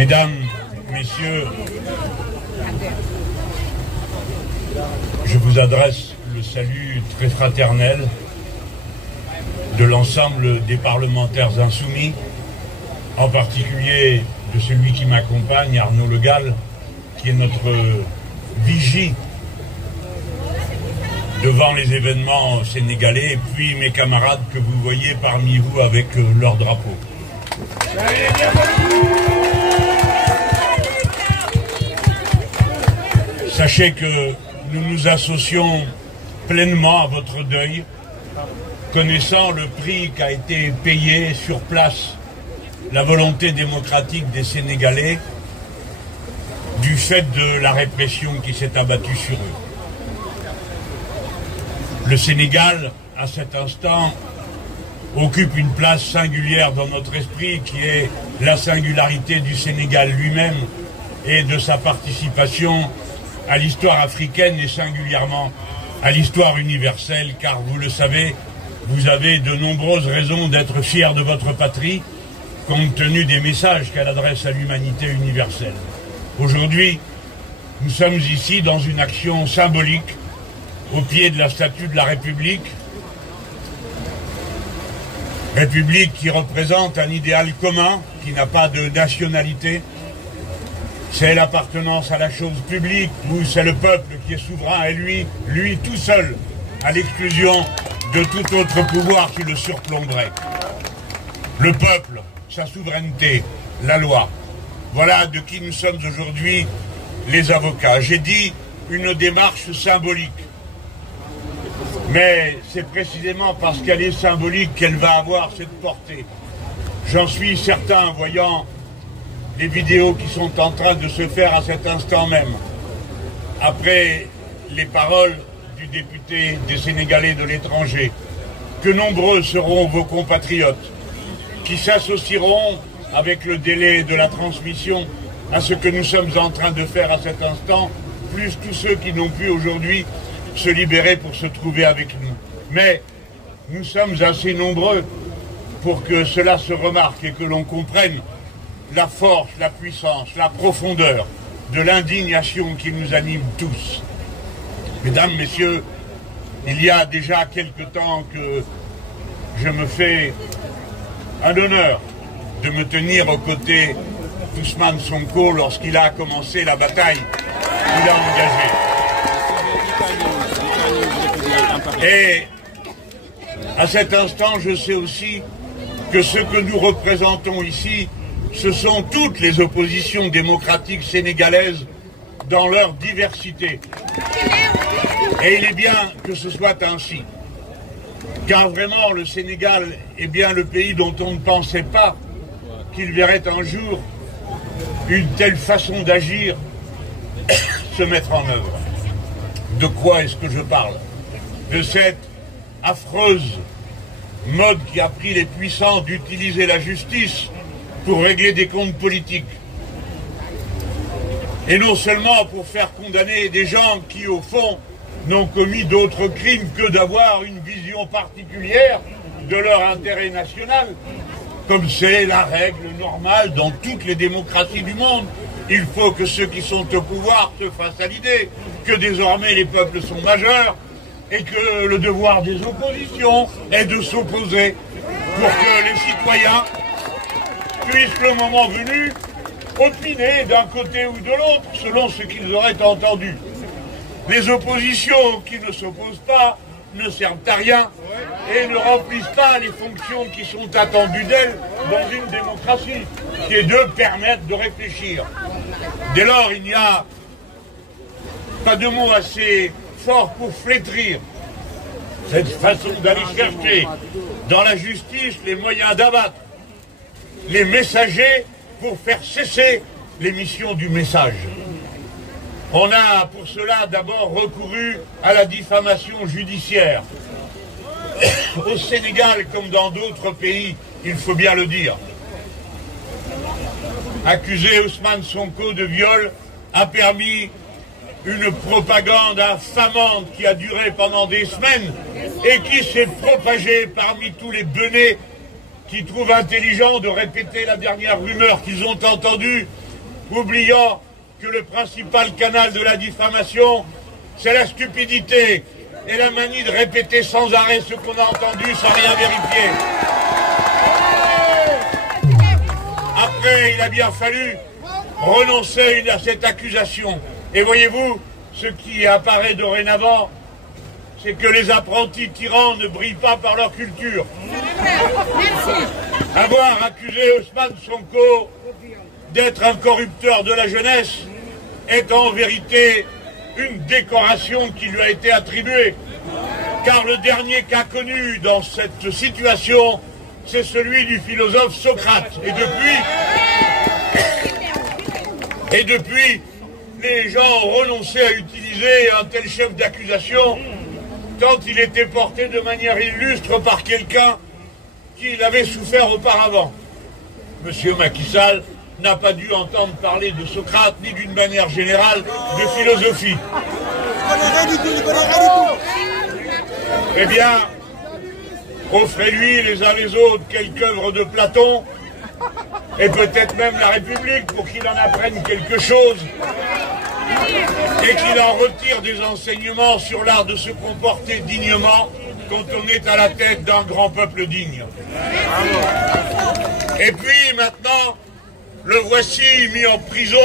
Mesdames, Messieurs, je vous adresse le salut très fraternel de l'ensemble des parlementaires insoumis, en particulier de celui qui m'accompagne, Arnaud Le Gall, qui est notre vigie devant les événements sénégalais, et puis mes camarades que vous voyez parmi vous avec leur drapeau. Sachez que nous nous associons pleinement à votre deuil, connaissant le prix qu'a été payé sur place la volonté démocratique des Sénégalais du fait de la répression qui s'est abattue sur eux. Le Sénégal, à cet instant, occupe une place singulière dans notre esprit qui est la singularité du Sénégal lui-même et de sa participation à l'histoire africaine et singulièrement à l'histoire universelle, car vous le savez, vous avez de nombreuses raisons d'être fiers de votre patrie, compte tenu des messages qu'elle adresse à l'humanité universelle. Aujourd'hui, nous sommes ici dans une action symbolique au pied de la statue de la République, République qui représente un idéal commun, qui n'a pas de nationalité. C'est l'appartenance à la chose publique, où c'est le peuple qui est souverain et lui tout seul, à l'exclusion de tout autre pouvoir qui le surplomberait. Le peuple, sa souveraineté, la loi. Voilà de qui nous sommes aujourd'hui les avocats. J'ai dit une démarche symbolique. Mais c'est précisément parce qu'elle est symbolique qu'elle va avoir cette portée. J'en suis certain en voyant les vidéos qui sont en train de se faire à cet instant même. Après les paroles du député des Sénégalais de l'étranger, que nombreux seront vos compatriotes qui s'associeront avec le délai de la transmission à ce que nous sommes en train de faire à cet instant, plus tous ceux qui n'ont pu aujourd'hui se libérer pour se trouver avec nous. Mais nous sommes assez nombreux pour que cela se remarque et que l'on comprenne la force, la puissance, la profondeur de l'indignation qui nous anime tous. Mesdames, Messieurs, il y a déjà quelque temps que je me fais un honneur de me tenir aux côtés d'Ousmane Sonko lorsqu'il a commencé la bataille qu'il a engagée. Et à cet instant, je sais aussi que ce que nous représentons ici, ce sont toutes les oppositions démocratiques sénégalaises dans leur diversité. Et il est bien que ce soit ainsi. Car vraiment, le Sénégal est bien le pays dont on ne pensait pas qu'il verrait un jour une telle façon d'agir se mettre en œuvre. De quoi est-ce que je parle? De cette affreuse mode qui a pris les puissants d'utiliser la justice pour régler des comptes politiques. Et non seulement pour faire condamner des gens qui, au fond, n'ont commis d'autres crimes que d'avoir une vision particulière de leur intérêt national, comme c'est la règle normale dans toutes les démocraties du monde. Il faut que ceux qui sont au pouvoir se fassent à l'idée que désormais les peuples sont majeurs et que le devoir des oppositions est de s'opposer pour que les citoyens puissent, le moment venu, opiner d'un côté ou de l'autre selon ce qu'ils auraient entendu. Les oppositions qui ne s'opposent pas ne servent à rien et ne remplissent pas les fonctions qui sont attendues d'elles dans une démocratie, qui est de permettre de réfléchir. Dès lors, il n'y a pas de mots assez fort pour flétrir cette façon d'aller chercher dans la justice les moyens d'abattre les messagers pour faire cesser l'émission du message. On a pour cela d'abord recouru à la diffamation judiciaire. Au Sénégal, comme dans d'autres pays, il faut bien le dire. Accuser Ousmane Sonko de viol a permis une propagande infamante qui a duré pendant des semaines et qui s'est propagée parmi tous les benets qui trouvent intelligent de répéter la dernière rumeur qu'ils ont entendue oubliant que le principal canal de la diffamation, c'est la stupidité et la manie de répéter sans arrêt ce qu'on a entendu sans rien vérifier. Après, il a bien fallu renoncer à cette accusation. Et voyez-vous, ce qui apparaît dorénavant, c'est que les apprentis tyrans ne brillent pas par leur culture. Merci. Avoir accusé Ousmane Sonko d'être un corrupteur de la jeunesse est en vérité une décoration qui lui a été attribuée. Car le dernier cas connu dans cette situation, c'est celui du philosophe Socrate. Et depuis, les gens ont renoncé à utiliser un tel chef d'accusation tant il était porté de manière illustre par quelqu'un qui l'avait souffert auparavant. Monsieur Macky Sall n'a pas dû entendre parler de Socrate ni d'une manière générale de philosophie. Eh bien, offrez-lui les uns les autres quelques œuvres de Platon et peut-être même la République pour qu'il en apprenne quelque chose et qu'il en retire des enseignements sur l'art de se comporter dignement quand on est à la tête d'un grand peuple digne. Et puis maintenant, le voici mis en prison.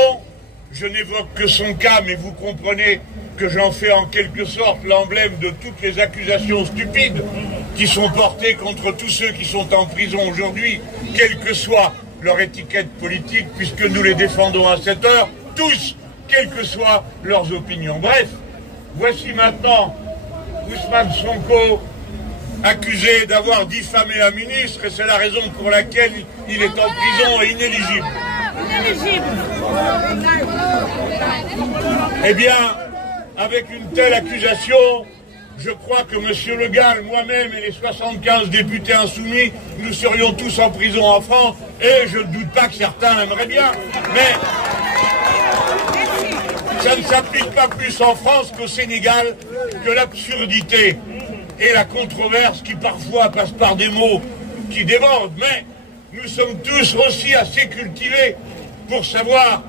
Je n'évoque que son cas, mais vous comprenez que j'en fais en quelque sorte l'emblème de toutes les accusations stupides qui sont portées contre tous ceux qui sont en prison aujourd'hui, quelle que soit leur étiquette politique, puisque nous les défendons à cette heure, tous, quelles que soient leurs opinions. Bref, voici maintenant Ousmane Sonko accusé d'avoir diffamé un ministre, et c'est la raison pour laquelle il est en prison et inéligible. Eh bien, avec une telle accusation, je crois que M. Le Gall, moi-même et les 75 députés insoumis, nous serions tous en prison en France, et je ne doute pas que certains aimeraient bien, mais ça ne s'applique pas plus en France qu'au Sénégal, que l'absurdité et la controverse qui parfois passe par des mots qui débordent, mais nous sommes tous aussi assez cultivés pour savoir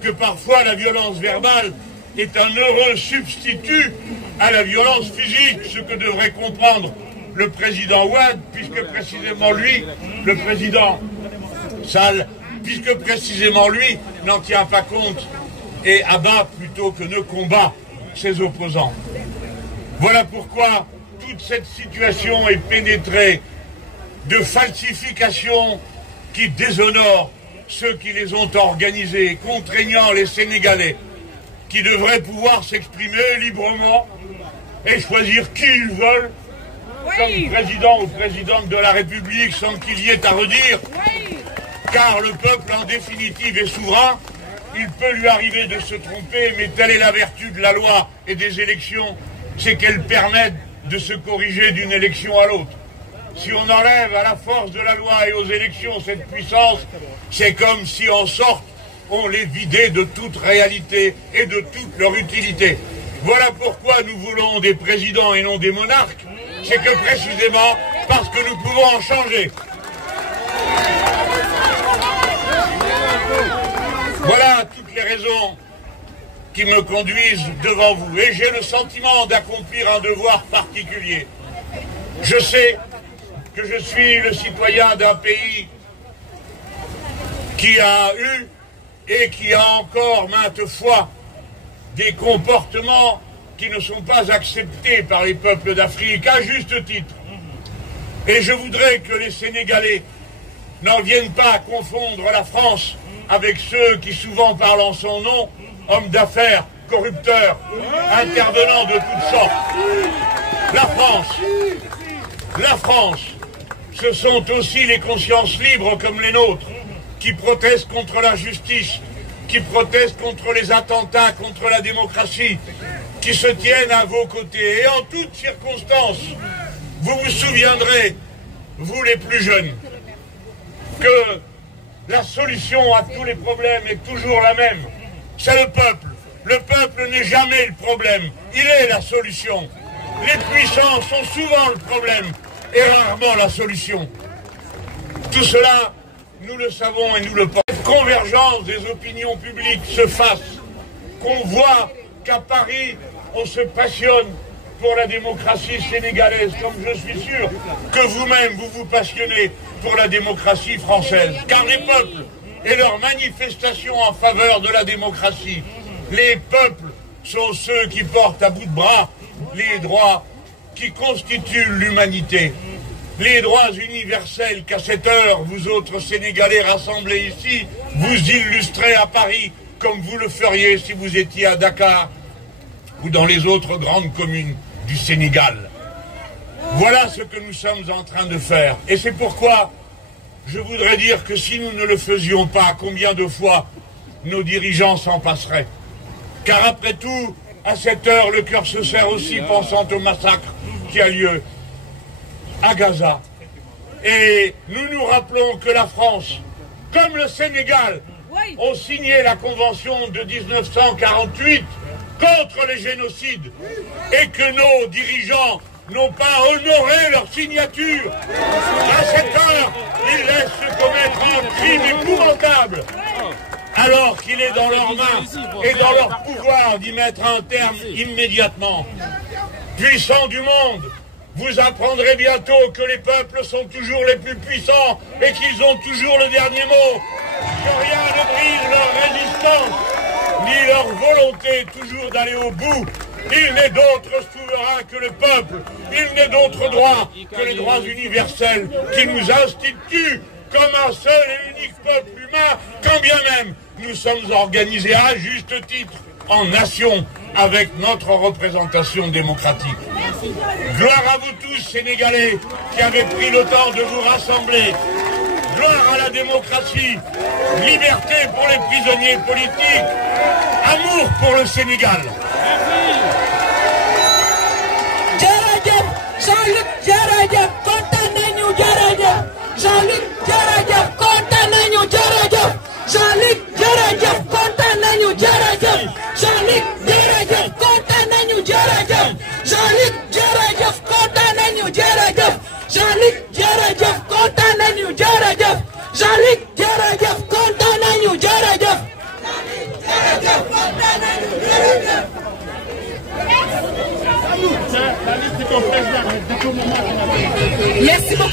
que parfois la violence verbale est un heureux substitut à la violence physique, ce que devrait comprendre le président Ouad, puisque précisément lui, le président Sall, puisque précisément lui n'en tient pas compte et abat plutôt que ne combat ses opposants. Voilà pourquoi toute cette situation est pénétrée de falsifications qui déshonorent ceux qui les ont organisées, contraignant les Sénégalais, qui devraient pouvoir s'exprimer librement et choisir qui ils veulent comme président ou présidente de la République sans qu'il y ait à redire, car le peuple en définitive est souverain. Il peut lui arriver de se tromper, mais telle est la vertu de la loi et des élections, c'est qu'elles permettent de se corriger d'une élection à l'autre. Si on enlève à la force de la loi et aux élections cette puissance, c'est comme si en sorte on les vidait de toute réalité et de toute leur utilité. Voilà pourquoi nous voulons des présidents et non des monarques, c'est que précisément parce que nous pouvons en changer. Voilà toutes les raisons qui me conduisent devant vous. Et j'ai le sentiment d'accomplir un devoir particulier. Je sais que je suis le citoyen d'un pays qui a eu et qui a encore maintes fois des comportements qui ne sont pas acceptés par les peuples d'Afrique, à juste titre. Et je voudrais que les Sénégalais n'en viennent pas à confondre la France avec ceux qui souvent parlent en son nom, hommes d'affaires, corrupteurs, intervenants de toutes sortes. La France, ce sont aussi les consciences libres comme les nôtres, qui protestent contre l'injustice, qui protestent contre les attentats, contre la démocratie, qui se tiennent à vos côtés. Et en toutes circonstances, vous vous souviendrez, vous les plus jeunes, que la solution à tous les problèmes est toujours la même. C'est le peuple. Le peuple n'est jamais le problème. Il est la solution. Les puissants sont souvent le problème et rarement la solution. Tout cela, nous le savons et nous le pensons. convergence des opinions publiques se fasse, qu'on voit qu'à Paris, on se passionne pour la démocratie sénégalaise, comme je suis sûr que vous-même, vous vous passionnez pour la démocratie française. Car les peuples et leurs manifestations en faveur de la démocratie, les peuples sont ceux qui portent à bout de bras les droits qui constituent l'humanité. Les droits universels qu'à cette heure, vous autres Sénégalais rassemblés ici, vous illustrez à Paris comme vous le feriez si vous étiez à Dakar ou dans les autres grandes communes du Sénégal. Voilà ce que nous sommes en train de faire. Et c'est pourquoi je voudrais dire que si nous ne le faisions pas, combien de fois nos dirigeants s'en passeraient? Car après tout, à cette heure, le cœur se serre aussi pensant au massacre qui a lieu à Gaza. Et nous nous rappelons que la France, comme le Sénégal, ont signé la convention de 1948 contre les génocides et que nos dirigeants n'ont pas honoré leur signature. À cette heure, ils laissent commettre un crime épouvantable, alors qu'il est dans leurs mains et dans leur pouvoir d'y mettre un terme immédiatement. Puissants du monde, vous apprendrez bientôt que les peuples sont toujours les plus puissants et qu'ils ont toujours le dernier mot, que rien ne brise leur résistance, ni leur volonté toujours d'aller au bout. Il n'est d'autre souverain que le peuple, il n'est d'autre droit que les droits universels qui nous instituent comme un seul et unique peuple humain, quand bien même nous sommes organisés à juste titre en nation avec notre représentation démocratique. Gloire à vous tous, Sénégalais, qui avez pris le temps de vous rassembler. Gloire à la démocratie, liberté pour les prisonniers politiques, amour pour le Sénégal. Jean-Luc jërëjëf kontaan nañu jërëjëf Jean-Luc jërëjëf kontaan nañu jërëjëf Jean-Luc jërëjëf kontaan nañu jërëjëf Jean-Luc jërëjëf kontaan nañu jërëjëf Jean-Luc jërëjëf kontaan nañu jërëjëf Jean-Luc jërëjëf kontaan nañu jërëjëf Jean-Luc jërëjëf kontaan nañu jërëjëf jërëjëf kontaan nañu jërëjëf. Merci beaucoup.